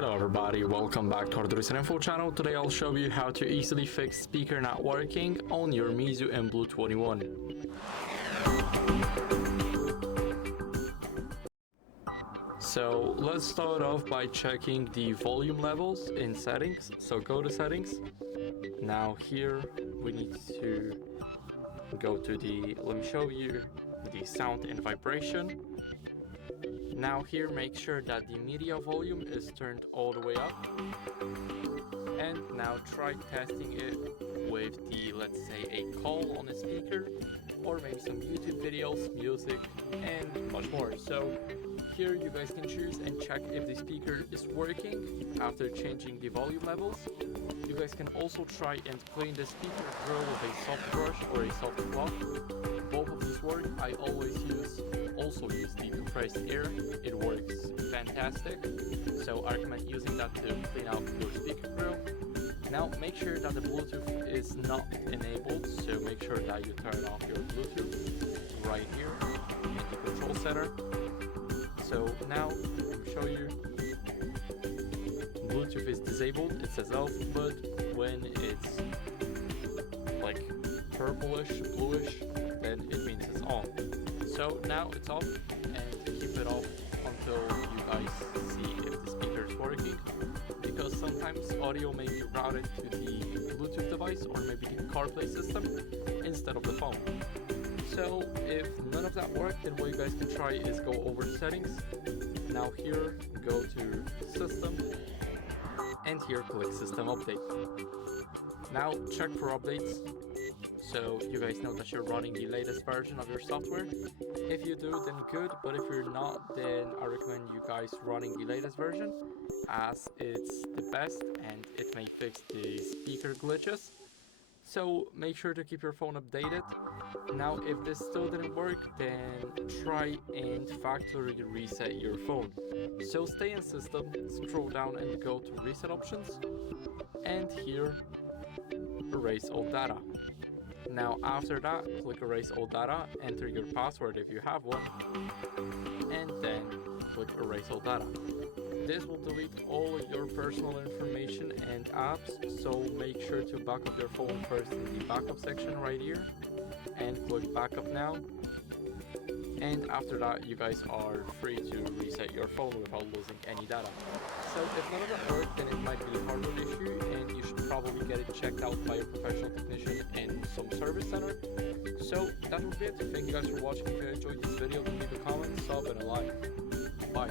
Hello everybody, welcome back to HardReset.Info channel. Today I'll show you how to easily fix speaker not working on your MEIZU mBlu 21. So let's start off by checking the volume levels in settings. So go to settings. Now here we need to go to let me show you the sound and vibration. Now here make sure that the media volume is turned all the way up, and now try testing it with let's say a call on a speaker, or maybe some YouTube videos, music, and much more. So here you guys can choose and check if the speaker is working after changing the volume levels. You guys can also try and clean the speaker grill with a soft brush or a soft cloth. Both of these work. I always also use the compressed air. It works fantastic. So I recommend using that to clean out your speaker grill. Now make sure that the Bluetooth is not enabled. So make sure that you turn off your Bluetooth right here in the control center. So now I'll show you. Bluetooth is disabled. It says off, but when it's like purplish, bluish, then it means it's on. So now it's off, and keep it off until you guys see if the speaker is working, because sometimes audio may be routed to the Bluetooth device or maybe the CarPlay system instead of the phone. So if none of that worked, then what you guys can try is go over to settings. Now here, go to system, and here click system update. Now check for updates, so you guys know that you're running the latest version of your software. If you do, then good, but if you're not, then I recommend you guys running the latest version, as it's the best and it may fix the speaker glitches. So make sure to keep your phone updated. Now if this still didn't work, then try and factory reset your phone. So stay in system, scroll down and go to reset options, and here erase all data. Now after that, click erase all data, enter your password if you have one, and then click erase all data. This will delete all of your personal information and apps, so make sure to back up your phone first in the backup section right here, and click backup now. And after that, you guys are free to reset your phone without losing any data. So if none of that worked, then it might be a hardware issue, and you should probably get it checked out by a professional technician in some service center. So that would be it. Thank you guys for watching. If you enjoyed this video, then leave a comment, sub, and a like. Bye.